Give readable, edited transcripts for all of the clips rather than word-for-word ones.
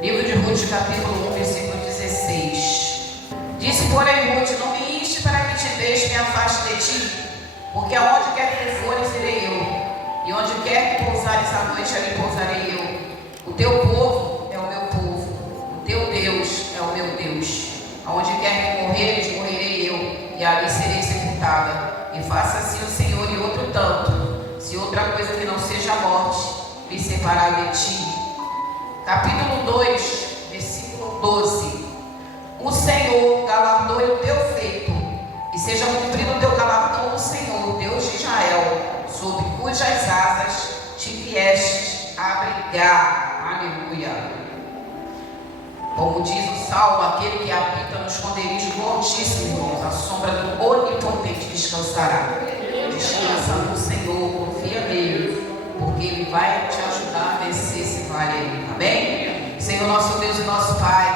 Livro de Ruth, capítulo 1, versículo 16. Disse, porém, Ruth: não me inste para que te deixe, me afaste de ti, porque aonde quer que tu fores, irei eu, e onde quer que pousares à noite, ali pousarei eu. O teu povo é o meu povo, o teu Deus é o meu Deus. Aonde quer que morreres, morrerei eu, e ali serei sepultada. E faça assim o Senhor e outro tanto, se outra coisa que não seja a morte me separar de ti. Capítulo 2, versículo 12. O Senhor galardoe o teu feito, e seja cumprido o teu galardão do Senhor, Deus de Israel, sob cujas asas te viestes abrigar. Aleluia. Como diz o Salmo, aquele que habita no esconderijo do Altíssimo, irmãos, a sombra do Onipotente descansará. Descansa no Senhor, confia nele, porque Ele vai te ajudar a vencer esse vale aí, amém? Senhor nosso Deus e nosso Pai,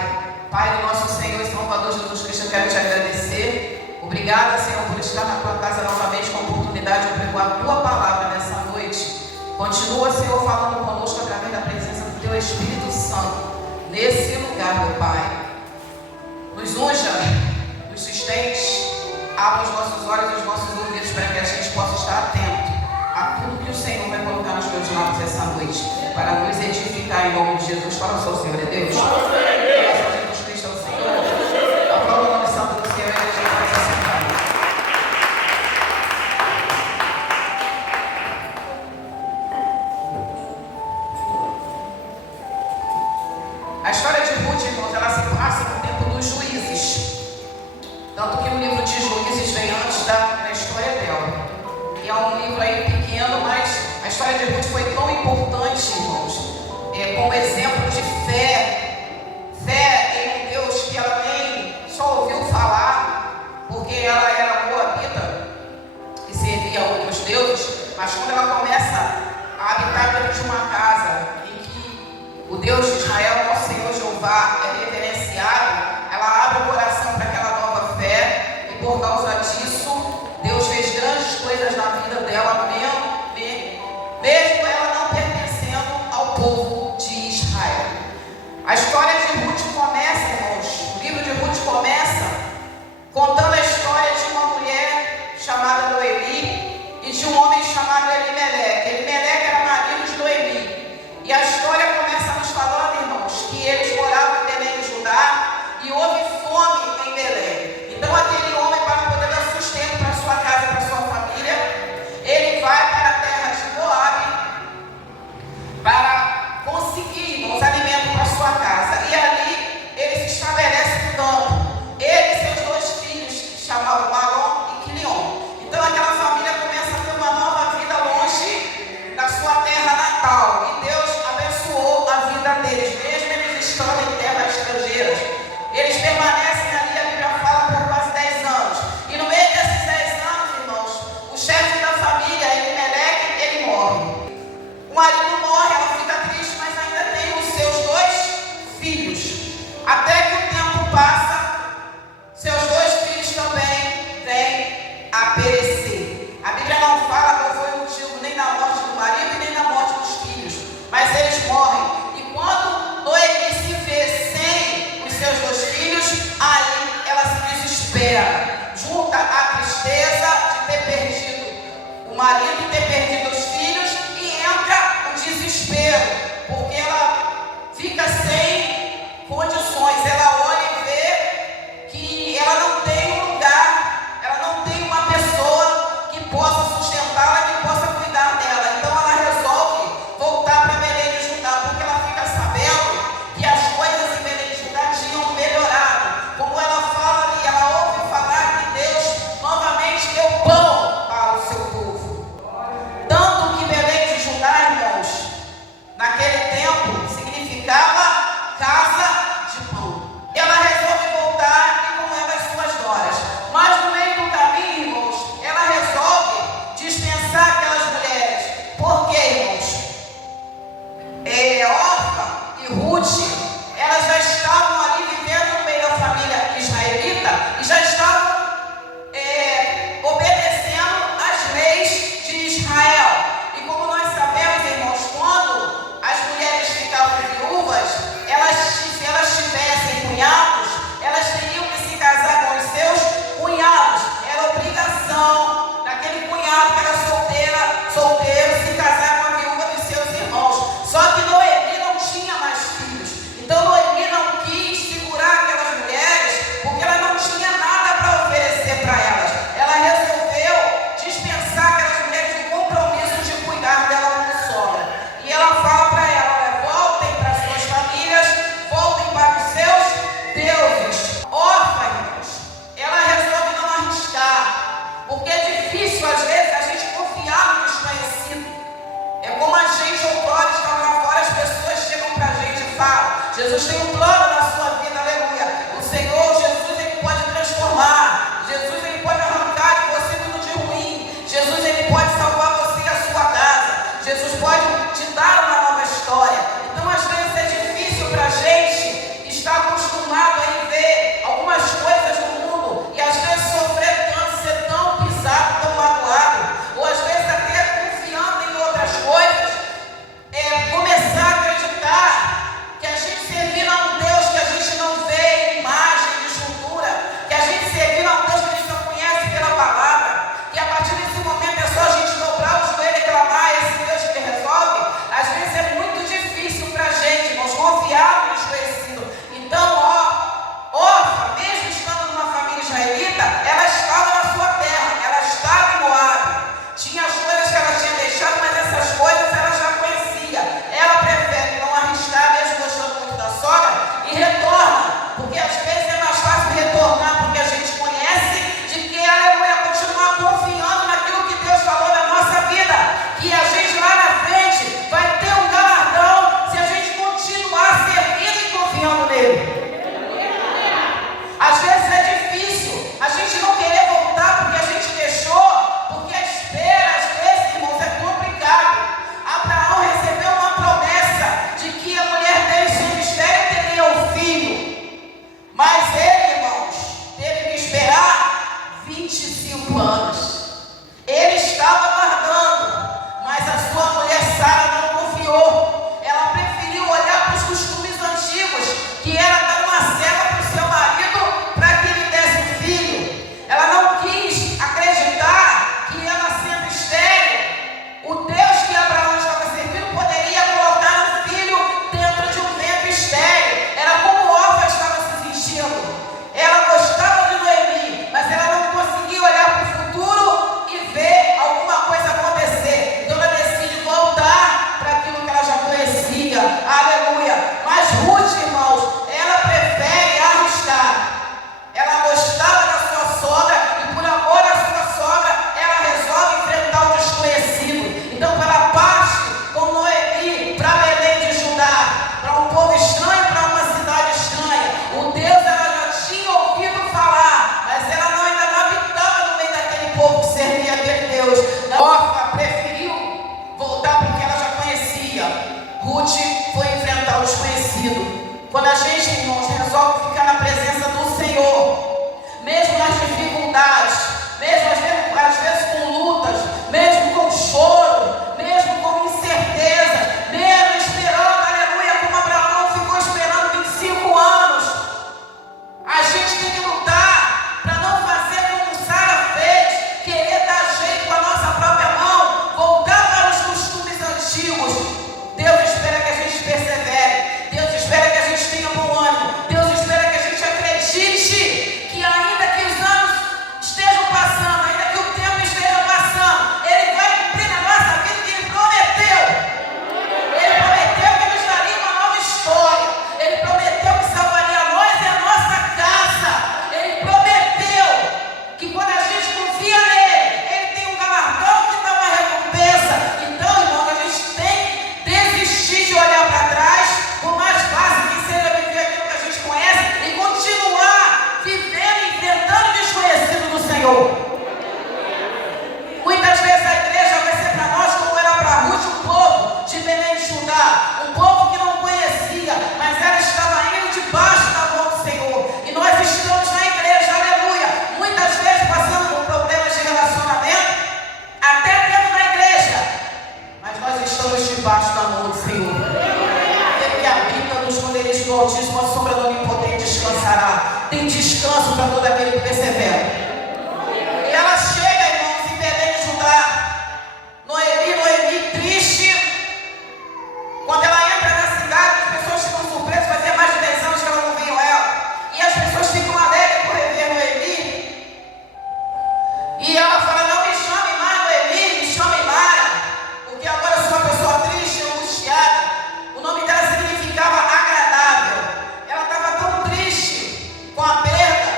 Pai do nosso Senhor e Salvador Jesus Cristo, eu quero te agradecer. Obrigada, Senhor, por estar na tua casa novamente com a oportunidade de pregar a tua palavra nessa noite. Continua, Senhor, falando conosco através da presença do teu Espírito Santo nesse lugar, meu Pai. Nos unja, nos sustente, abra os nossos olhos e os nossos ouvidos para que a gente possa estar atento a tudo que o Senhor vai colocar nos teus lábios essa noite, para nos edificar em nome de Jesus. Fala só, o Senhor é Deus. Jesus Cristo é o Senhor. Aplauda o nome santo do Senhor e a gente vai se sentar. A história de Ruth, irmãos, ela se passa no tempo dos juízes. Tanto que o livro de Juízes vem antes da história dela. E é um livro aí pequeno, mas a história de Ruth foi tão importante, irmãos, como exemplo de fé em um Deus que ela nem só ouviu falar, porque ela era moabita e servia a outros deuses, mas quando ela começa a habitar dentro de uma casa em que o Deus de Israel, nosso Senhor Jeová, é reverenciado, ela abre o coração para aquela nova fé, e por causa disso, Deus fez grandes coisas na vida dela, mesmo ela não pertencendo ao povo de Israel. A história de Ruth começa, irmãos, o livro de Ruth começa contando a história de uma mulher chamada Noemi e de um homem chamado Elimeleque. Elimeleque era marido de Noemi. E a história começa nos falando, irmãos, que eles moravam em Belém, Judá, e houve fome em Belém. Então aquele homem, para poder dar sustento para sua casa, para sua família, ele vai para a terra de Moabe para conseguir, irmãos, alimento para sua casa. E ali ele se estabelece no campo. Ele e seus dois filhos, chamados Malom e Quilion. Então aquela família começa a ter uma nova vida longe da sua terra natal. E Deus abençoou a vida deles, mesmo eles estando em terras estrangeiras. Eles permanecem ali, a Bíblia fala, por quase 10 anos. E no meio desses 10 anos, irmãos, o chefe da família, Elimeleque, ele morre. O marido morre, ela fica triste, mas ainda tem os seus dois filhos. Até que o tempo passa, seus dois filhos também vêm a perecer. A Bíblia não fala qual foi o motivo nem da morte do marido e nem da morte dos filhos, mas eles morrem. E quando Noemi se vê sem os seus dois filhos, aí ela se desespera. Junta a tristeza de ter perdido o marido e ter perdido os filhos, e entra o desespero, porque ela fica sem condições. Ela olha e vê que ela não tem um lugar, ela não tem uma pessoa que possa sustentá-la, que possa cuidar dela. Então ela resolve voltar para Belém de Judá, porque ela fica sabendo que as coisas em Belém de Judá tinham melhorado. Como ela fala ali, ela ouve falar que Deus novamente deu pão para o seu povo. Tanto que Belém de Judá, irmãos, naquele tempo significava casa de pão. Ela resolve voltar e com ela as suas noras. Mas no meio do caminho, irmãos, ela resolve dispensar aquelas mulheres. Por quê, irmãos? Orfa e Ruth, elas já estavam ali vivendo no meio da família israelita e já estavam obedecendo às leis de Israel. E como nós sabemos, irmãos, quando as mulheres ficavam viúvas, elas Jesus tem um plano na sua vida, aleluia. O Senhor Jesus, Ele pode transformar. Jesus, Ele pode arrancar de você tudo de ruim. Jesus, Ele pode salvar você e a sua casa. Jesus pode te dar uma nova história. Então, às vezes é difícil para a gente estar acostumado a ver algumas coisas do mundo e às vezes sofrer tanto, ser tão pisado, tão magoado, ou às vezes até confiando em outras coisas, começar a acreditar que a gente servir a um Deus que a gente não vê em imagem, em escultura, que a gente servir a um Deus que a gente não conhece pela palavra, que a partir desse momento é só a gente dobrar o joelho e clamar esse Deus que resolve. Às vezes é muito difícil para a gente, irmãos, confiar no desconhecido. Então, Orfa, mesmo estando numa família israelita, ela estava na sua terra, ela estava em Moabe. Tinha as coisas que ela tinha deixado, mas essas coisas ela já conhecia. Ela prefere não arriscar, mesmo gostando muito da sogra, e retorna, porque às vezes é mais fácil retornar porque a gente conhece, de que, aleluia, continuar confiando naquilo que Deus falou na nossa vida, que a gente lá na frente vai ter um galardão se a gente continuar servindo e confiando nele. Às vezes é difícil a gente não querer voltar porque a gente deixou, porque a espera, às vezes, irmãos, é complicado. Abraão recebeu uma promessa de que a mulher dele, sem mistério, teria um filho. Mas ele, irmãos, teve que esperar 25 anos. Ele estava aguardando, mas a sua mulher Sara não confiou. Ela preferiu olhar para os costumes antigos, que era dar uma serva para o seu marido para que ele desse um filho. Ela não quis acreditar que ela, sendo estéril, o Deus que Abraão estava servindo poderia colocar um filho dentro de um ventre estéril. Era como Orfa estava se sentindo. Ela gostava de Noemi, mas ela não conseguia olhar para o futuro e ver alguma coisa acontecer. Então ela decide voltar para aquilo que ela já conhecia. Aleluia. Mas Ruth, irmãos, ela prefere arriscar. Ela gostava da sua sogra e, por amor à sua sogra, ela resolve enfrentar o desconhecido. Então ela parte com Noemi para Belém de Judá, para um povo estranho, para uma cidade estranha. O Deus ela já tinha ouvido falar, mas ela ainda não habitava no meio daquele povo que servia aquele Deus. Orfa preferiu voltar para o que ela já conhecia. Ruth foi enfrentar o desconhecido. Quando a gente, irmãos, resolve ficar na presença do Senhor, mesmo nas dificuldades, mesmo às vezes com lutas, mesmo com choro, mesmo com incerteza, mesmo esperando, aleluia, como Abraão ficou esperando 25 anos, a gente tem que lutar para não fazer como Sara fez, querer dar jeito com a nossa própria mão, voltar para os costumes antigos. Deus espera que a gente persevere. Deus espera que a gente tenha bom ânimo. Deus espera que a gente acredite que ainda que os anos estejam passando, ainda que o tempo esteja passando, Ele vai cumprir na nossa vida o que Ele prometeu. Ele prometeu que nos daria uma nova história. Ele prometeu que salvaria nós e a nossa casa. Ele prometeu que quando a gente confia nele, Ele tem um galardão que dá uma recompensa. Então, irmão, a gente tem que desistir de olhar para trás, por mais fácil que seja viver aquilo que a gente conhece, e continuar vivendo e enfrentando o desconhecido do Senhor. Muitas vezes a igreja vai ser para nós como era para Ruth, um povo de Belém de Judá, um povo que não conhecia, mas ela estava indo debaixo da mão do Senhor. E nós estamos na igreja, aleluia, muitas vezes passando por problemas de relacionamento, até dentro da igreja, mas nós estamos debaixo da mão do Senhor. Ele que habita nos esconderijos do Altíssimo, a sombra do Onipotente descansará. Tem descanso para todo aquele que persevera. E ela chega, irmãos, em Belém de Judá. Noemi, triste. Quando ela entra na cidade, as pessoas ficam surpresas. Fazia mais de 10 anos que ela não viu ela. E as pessoas ficam alegres por rever Noemi. E ela fala: não me chame mais Noemi, me chame Mara, porque agora eu sou uma pessoa triste, angustiada. O nome dela significava agradável. Ela estava tão triste com a perda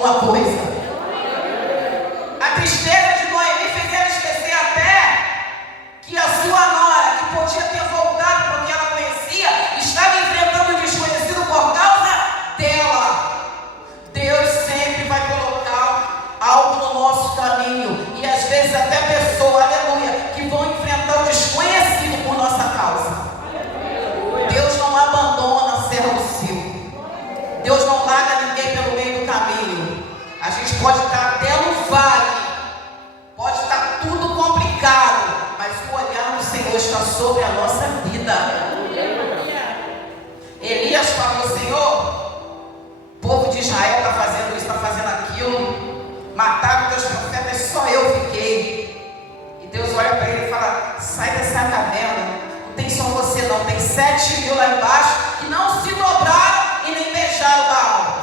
alguma coisa. A tristeza de Noemi fez ela esquecer até que a sua nora, que podia ter voltado porque ela conhecia, estava enfrentando o desconhecido por causa dela. Deus sempre vai colocar algo no nosso caminho, e às vezes até pessoas, aleluia, que vão enfrentar o desconhecido por nossa causa. Deus não abandona servo seu. Deus não larga ninguém pelo meio do caminho. A gente pode estar até no vale, pode estar tudo complicado, mas o olhar do Senhor está sobre a nossa vida. Elias falou: Senhor, o povo de Israel está fazendo isso, está fazendo aquilo, mataram teus profetas, só eu fiquei. E Deus olha para ele e fala: sai dessa caverna, não tem só você não, tem 7.000 lá embaixo que não se dobraram e nem beijaram Baal.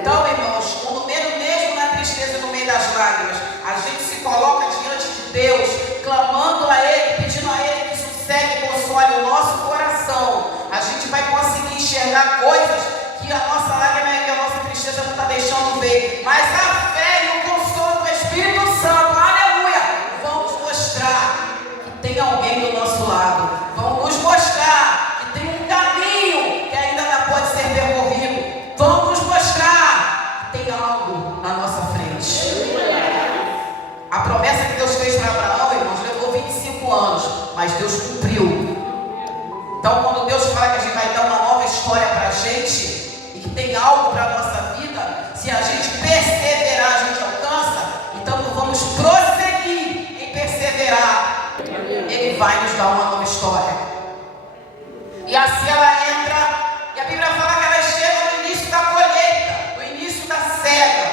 Então, irmãos, no meio mesmo na tristeza, no meio das lágrimas, a gente se coloca diante de Deus, clamando a Ele, pedindo a Ele que sossegue e console o nosso coração. A gente vai conseguir enxergar coisas que a nossa lágrima e a nossa tristeza não está deixando ver. Mas a fé e o consolo do Espírito Santo, aleluia, vão nos mostrar que tem alguém do nosso lado. Vão nos mostrar que tem um caminho que ainda não pode ser percorrido. Vão nos mostrar que tem algo na nossa frente. A promessa que Deus fez para Abraão, irmãos, levou 25 anos, mas Deus cumpriu. Então, quando Deus fala que a gente vai dar uma nova história para a gente, e que tem algo para a nossa vida, se a gente perseverar, a gente alcança. Então, vamos prosseguir em perseverar. Ele vai nos dar uma nova história. E assim ela entra, e a Bíblia fala que ela chega no início da colheita, no início da cega.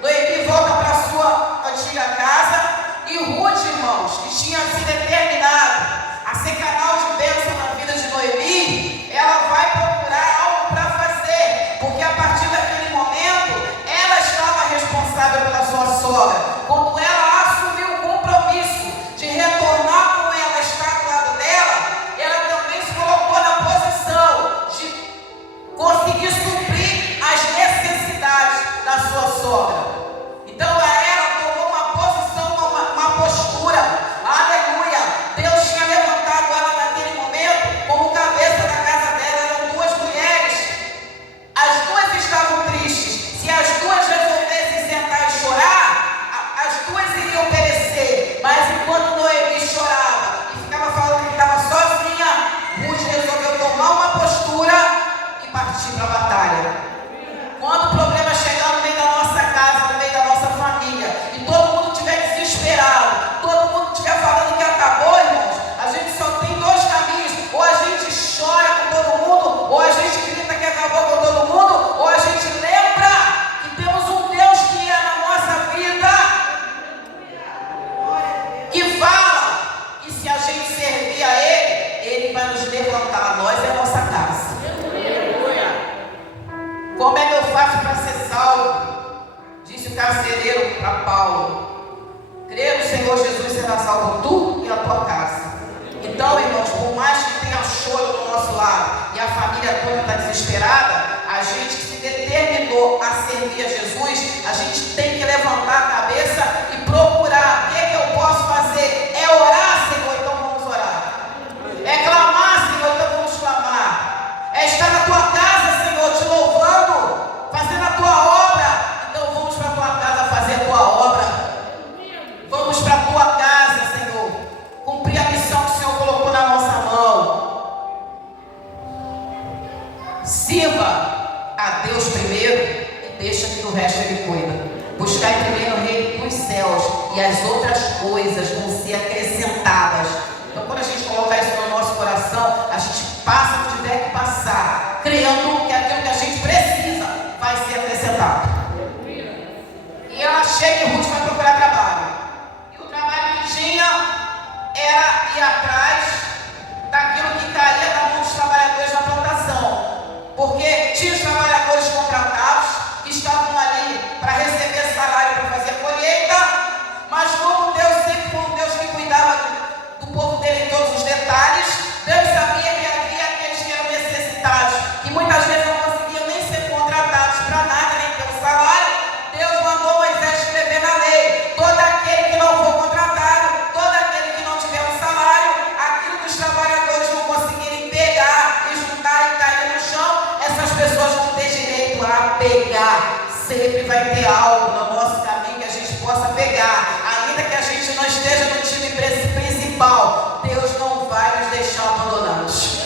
Noemi volta para a sua antiga casa, e Ruth, irmãos, que tinha se determinado a ser canal de bênção na vida de Noemi, ela vai procurar algo para fazer, porque a partir daquele momento, ela estava responsável pela sua sogra. Quando ela assumiu o compromisso de retornar com ela, estar do lado dela, ela também se colocou na posição de conseguir suprir as necessidades da sua sogra. Então ela tomou uma posição, uma postura, aleluia. Deus tinha levantado ela naquele momento como cabeça da casa dela. Eram duas mulheres, as duas estavam tristes. Se as duas resolvessem sentar e chorar, as duas iriam perecer. Mas enquanto Noemi chorava e ficava falando que estava sozinha, Ruth resolveu tomar uma postura e partir para a batalha. Quando o problema chegar no meio da nossa casa, no meio da nossa família, e todo mundo estiver desesperado, todo mundo estiver falando que acabou, irmãos, a gente só tem dois caminhos: ou a gente chora com todo mundo, ou a gente grita que acabou com todo mundo, ou a gente lembra que temos um Deus que é na nossa vida, que fala que se a gente servir a Ele, Ele vai nos levantar, nós é a nossa casa. Como é que eu faço para ser salvo? Disse o carcereiro para Paulo: crê no Senhor Jesus, será salvo tu e a tua casa. Então, irmãos, por mais que tenha choro do nosso lado e a família toda está desesperada, a gente que se determinou a servir a Jesus, a gente tem que levantar a cabeça e procurar. O que é que eu posso fazer? É orar, Senhor, então vamos orar. É clamar, Senhor, então vamos clamar. É estar na tua casa, Senhor, te louvando, fazendo a tua obra. Então vamos para a tua casa fazer a tua obra. Vamos para a tua casa, Senhor, cumprir a missão que o Senhor colocou na nossa mão. Sirva a Deus primeiro e deixa que do resto Ele cuida. Buscai primeiro o reino dos céus, e as outras coisas vão ser acrescentadas. Então, quando a gente coloca isso no nosso coração, a gente passa o que tiver que passar, crendo que aquilo que a gente precisa vai ser acrescentado. E ela chega e Ruth vai procurar trabalho. E o trabalho que tinha era ir atrás daquilo que caía na mão dos trabalhadores na plantação. Porque tinha os trabalhadores contratados que estavam ali para receber salário para fazer a colheita, mas como Deus sempre foi um Deus que cuidava do povo dele em todos os detalhes, Deus sabia que pegar. Sempre vai ter algo no nosso caminho que a gente possa pegar. Ainda que a gente não esteja no time principal, Deus não vai nos deixar abandonados.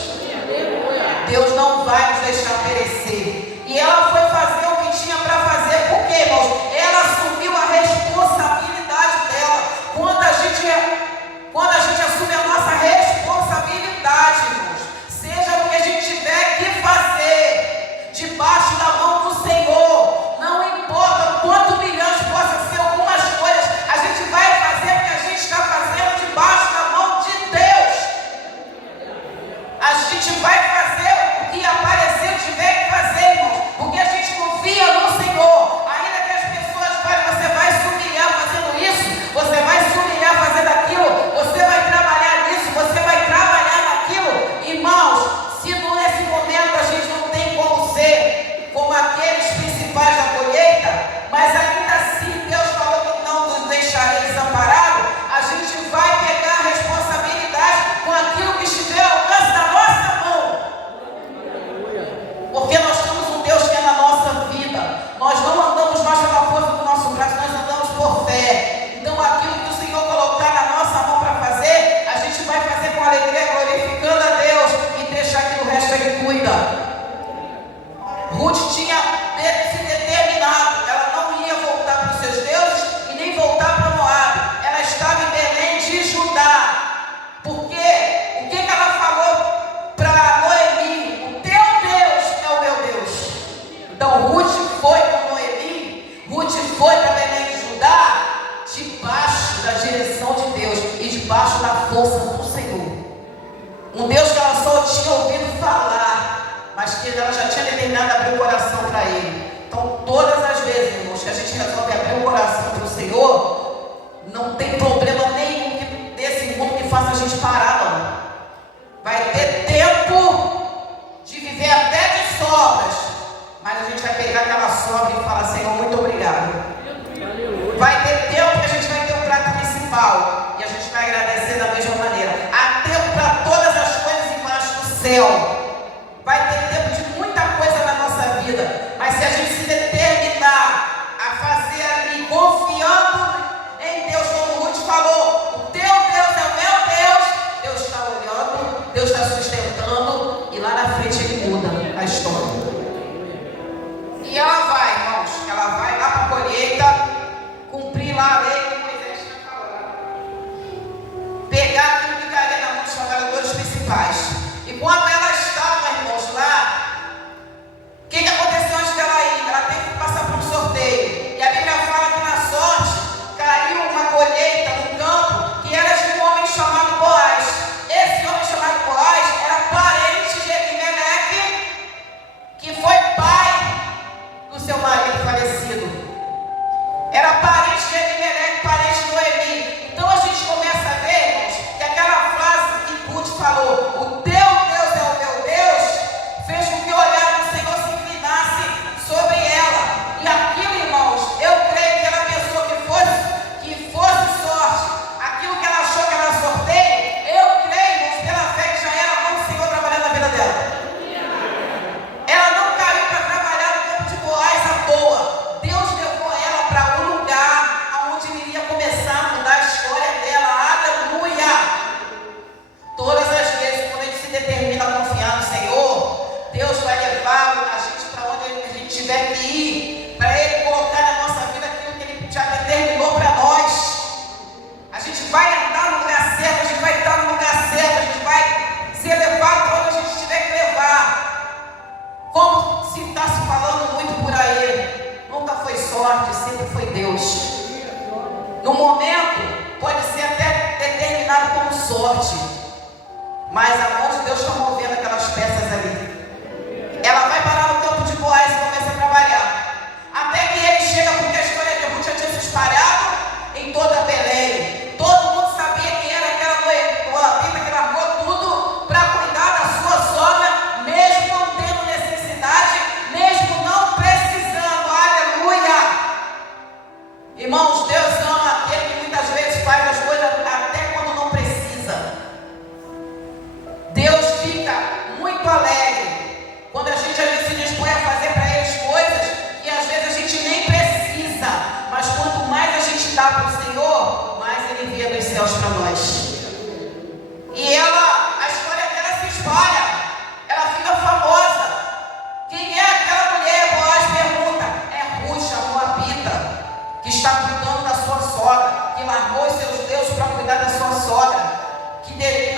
Deus não vai nos deixar perecer. E ela foi fazer o que tinha para fazer. Por quê, irmãos? Ela assumiu a responsabilidade dela. Quando a gente assume a nossa responsabilidade, irmãos, seja o que a gente tiver que fazer, debaixo da mão do Senhor, não importa quanto humilhante possa ser algumas coisas, a gente vai fazer o que a gente está fazendo debaixo da mão de Deus. A gente vai fazer o que aparecer tiver que fazer, irmãos, porque a gente confia no Senhor. Ainda que as pessoas falem, você vai se humilhar fazendo isso, você vai se humilhar fazendo aquilo, você vai trabalhar nisso, você vai trabalhar naquilo. Irmãos, se nesse momento a gente não tem como ser como aqueles principais da colheita, mas ainda assim Deus falou que não nos deixaria desamparados, a gente vai pegar a responsabilidade com aquilo que estiver ao alcance da nossa mão. Porque nós temos um Deus que é na nossa vida. Nós não andamos mais pela força do nosso braço, nós andamos por fé. Então aquilo que o Senhor colocar na nossa mão para fazer, a gente vai fazer com alegria, glorificando a Deus, e deixar que o resto Ele cuida. Ruth tinha se determinado, ela não ia voltar para os seus deuses e nem voltar para Moabe. Ela estava em Belém de Judá. Porque o que ela falou para Noemi? O teu Deus é o meu Deus. Então Ruth foi com Noemi, Ruth foi para Belém de Judá, debaixo da direção de Deus e debaixo da força do Senhor. Um Deus que ela só tinha ouvido falar, mas que ela já tinha determinado abrir o coração para Ele. Então, todas as vezes, irmãos, que a gente resolve abrir o coração para o Senhor, não tem problema nenhum desse mundo que faça a gente parar, não. Vai ter tempo de viver até de sobras, mas a gente vai pegar aquela sobra e falar, Senhor, muito obrigado. Vai ter tempo que a gente vai ter o prato principal e a gente vai agradecer da mesma maneira. Há tempo para todas as coisas embaixo do céu. Vai ter tempo de muita coisa na nossa vida, mas se a gente se determinar a fazer ali, confiando em Deus, como Ruth falou, o teu Deus é o meu Deus, Deus está olhando, Deus está sustentando, e lá na frente Ele muda a história. E ela vai, irmãos, ela vai lá para a colheita, cumprir lá a lei que Moisés tinha falado, pegar aquilo que caía na mão dos trabalhadores principais. E quando ela estava, irmãos, lá, o que aconteceu antes dela ir? Ela teve que passar por um sorteio. E a Bíblia fala que na sorte caiu uma colheita no campo que era de um homem chamado Boaz. Esse homem chamado Boaz era parente de Elimeleque, que foi pai do seu marido falecido. Era parente de Elimeleque, parente de Noemi. Então a gente começa a ver, irmãos, que aquela frase que Ruth falou, o teu Deus é o meu Deus, fez com que o olhar do Senhor se inclinasse sobre ela. E aquilo, irmãos, eu creio que ela pensou que fosse sorte. Aquilo que ela achou que era sorteio, eu creio, irmãos, pela fé que já era a mão do Senhor trabalhando na vida dela. Ela não caiu para trabalhar no campo de Boaz à toa. Deus levou ela para um lugar onde ele iria começar a mudar a história dela. Aleluia! Todas as vezes, quando a gente se determina a confiar no Senhor, Deus vai levar a gente para onde a gente tiver que ir, para Ele colocar na nossa vida aquilo que Ele já determinou para nós. A gente vai andar no lugar certo, a gente vai estar no lugar certo, a gente vai ser levado para onde a gente tiver que levar. Como se está se falando muito por aí, nunca foi sorte, sempre foi Deus. No momento, pode ser até determinado como sorte, mas a mão de Deus está movendo aquelas peças ali. Ela vai parar no campo de Boaz e começa a trabalhar. Até que ele chega, porque a história de Ruth já tinha se espalhado em toda Belém. Todo mundo sabia quem era aquela moabita que largou tudo para cuidar da sua sogra, mesmo não tendo necessidade, mesmo não precisando. Aleluia! Irmãos, Deus ama aquele que muitas vezes faz as coisas até quando não precisa. Deus fica muito alegre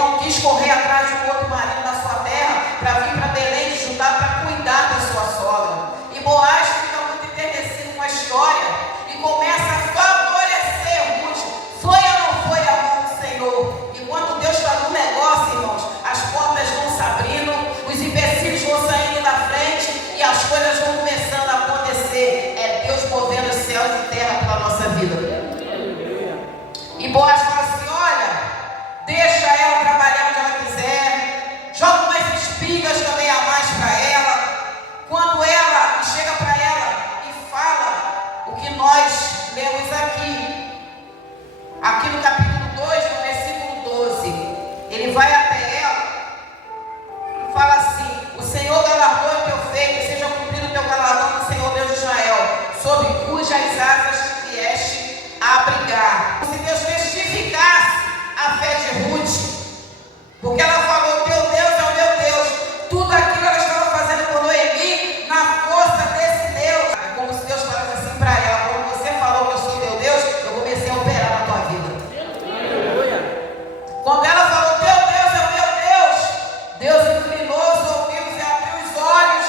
não quis correr atrás de um outro marido na sua terra para vir para Belém de Judá para cuidar da sua sogra. E Boaz fica muito enternecido com a história e começa a favorecer Ruth. Foi ou não foi a mão do Senhor? E quando Deus faz um negócio, irmãos, as portas vão se abrindo, os empecilhos vão saindo da frente e as coisas vão começando a acontecer. É Deus movendo os céus e terra pela nossa vida. E Boaz fala assim: olha, deixa ela trabalhar onde ela quiser, joga umas espigas também a mais para ela. Quando ela chega para ela e fala o que nós lemos aqui no capítulo 2, no versículo 12, ele vai até ela e fala assim: o Senhor galardou o teu feito, seja cumprido o teu galardão do Senhor Deus de Israel, sob cujas asas vieste a abrigar. Se Deus testificasse a fé de Ruth, porque ela falou: teu Deus é o meu Deus, tudo aquilo ela estava fazendo por Noemi na força desse Deus. É como se Deus falasse assim para ela: quando você falou que eu sou teu Deus, eu comecei a operar na tua vida. Quando ela falou: teu Deus é o meu Deus, Deus inclinou os ouvidos e abriu os olhos.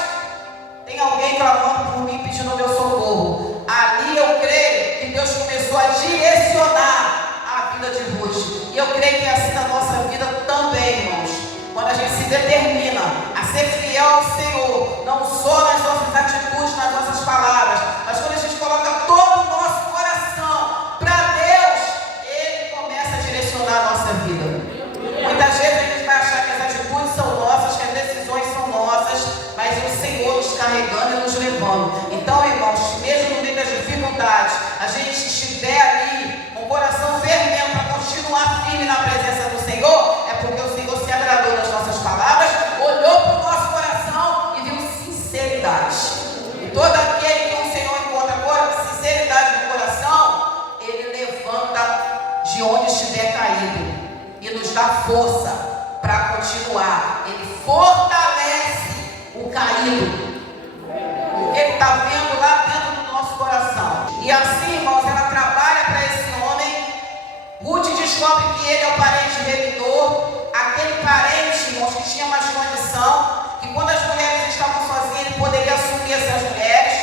Tem alguém clamando por mim, pedindo o meu socorro. Ali eu creio que Deus começou a direcionar a vida de Ruth. E eu creio que é assim na nossa vida também, irmãos. Quando a gente se determina a ser fiel ao Senhor, não só nas nossas atitudes, nas nossas palavras, mas quando a gente coloca todo o nosso coração para Deus, Ele começa a direcionar a nossa vida. Muitas vezes a gente vai achar que as atitudes são nossas, que as decisões são nossas, mas é o Senhor nos carregando e nos levando. Então, irmãos, mesmo no meio das dificuldades, a gente estiver ali com o coração fervendo para continuar firme na presença do Senhor, é porque o Senhor se agradou das nossas palavras, olhou para o nosso coração e viu sinceridade. E todo aquele que o Senhor encontra agora, sinceridade no coração, Ele levanta de onde estiver caído e nos dá força para continuar. Ele fortalece o caído. Ele está vendo lá dentro do nosso coração. E assim, irmãos, ela trabalha para esse homem. Ruth descobre que ele é o parente remidor, aquele parente, irmãos, que tinha mais condição, que quando as mulheres estavam sozinhas, ele poderia assumir essas mulheres.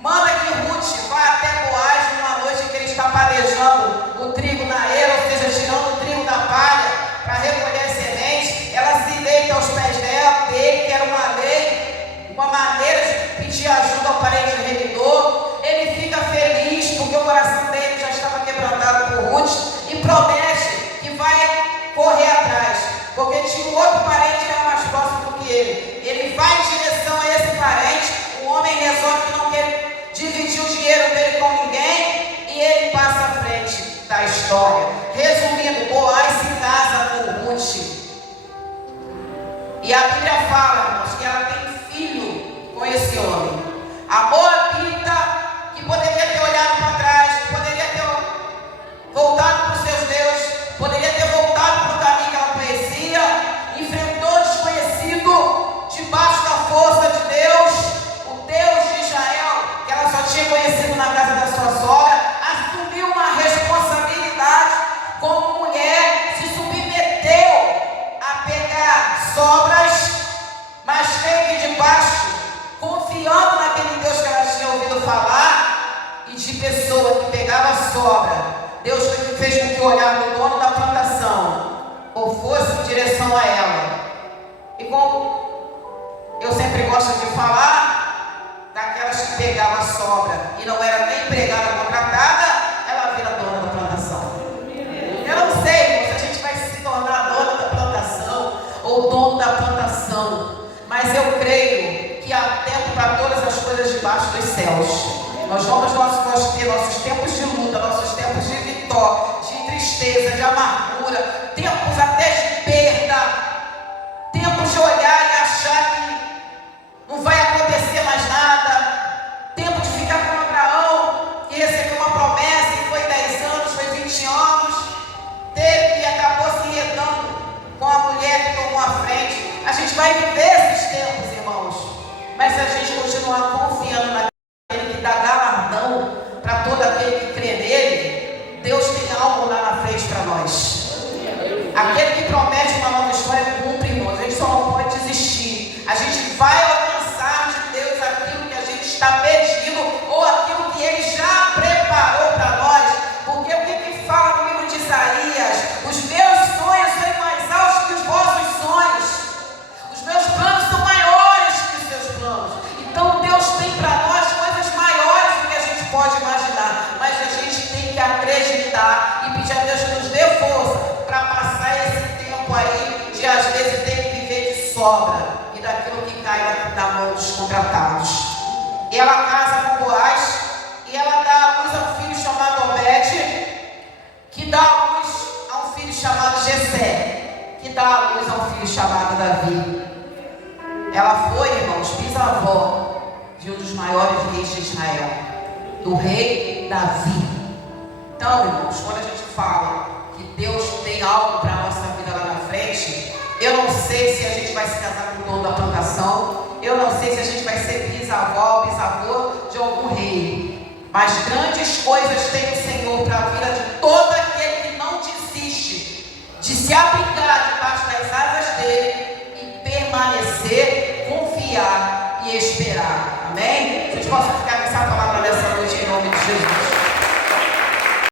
Manda que Ruth vá até Boaz numa noite em que ele está palejando o trigo na eira, ou seja, tirando o trigo da palha para recolher as sementes. Ela se deita aos pés dele, que era uma lei, uma maneira de pedir ajuda ao parente remidor. Ele fica feliz porque o coração dele já estava quebrantado por Ruth e promete que vai correr atrás, porque tinha um outro parente que era mais próximo do que ele. Ele vai em direção a esse parente. O homem resolve que não quer dividir o dinheiro dele com ninguém e ele passa à frente da história. Resumindo, Boaz se casa com Ruth. E a Bíblia fala, irmãos, que ela tem filho com esse homem. A Moabita, que poderia ter olhado para trás, que poderia ter voltado para os seus deuses, poderia ter voltado para o caminho que ela conhecia, enfrentou o desconhecido debaixo da força de Deus, o Deus de Israel, que ela só tinha conhecido na casa da sua sogra, assumiu uma responsabilidade como mulher, se submeteu a pegar sobras, mas veio de baixo, confiando naquele Deus que ela tinha ouvido falar, e de pessoa que pegava sobra. Deus fez com que o olhar do dono da plantação ou fosse em direção a ela. E como eu sempre gosto de falar, daquelas que pegavam sobra e não era nem empregada contratada, ela vira dona da plantação. Eu não sei se a gente vai se tornar dona da plantação ou dono da plantação, mas eu creio que há tempo para todas as coisas debaixo dos céus. Nós vamos ter nossos tempos de luta, nossos tempos de vitória, de tristeza, de amargura, tempos até de perda, tempos de olhar e achar que não vai acontecer mais nada, tempo de ficar como Abraão, que recebeu uma promessa e foi 10 anos, foi 20 anos, teve e acabou se enredando com a mulher que tomou a frente. A gente vai viver esses tempos, irmãos, mas se a gente continuar confiando naquele que dá galardão para todo aquele que crê nele, Deus tem algo lá na frente para nós. Aquele que promete pode imaginar, mas a gente tem que acreditar e pedir a Deus que nos dê força para passar esse tempo aí de às vezes ter que viver de sobra e daquilo que cai na mão dos contratados. E ela casa com Boaz e ela dá à luz a um filho chamado Obed, que dá à luz a um filho chamado Jessé, que dá à luz a um filho chamado Davi. Ela foi, irmãos, bisavó de um dos maiores reis de Israel, do rei Davi. Então, irmãos, quando a gente fala que Deus tem algo para a nossa vida lá na frente, eu não sei se a gente vai se casar com o dono da plantação, eu não sei se a gente vai ser bisavó ou bisavô de algum rei, mas grandes coisas tem o Senhor para a vida de todo aquele que não desiste de se abrigar debaixo das asas dele e permanecer, confiar e esperar. Amém? Vocês possam ficar com essa palavra nessa noite em nome de Jesus.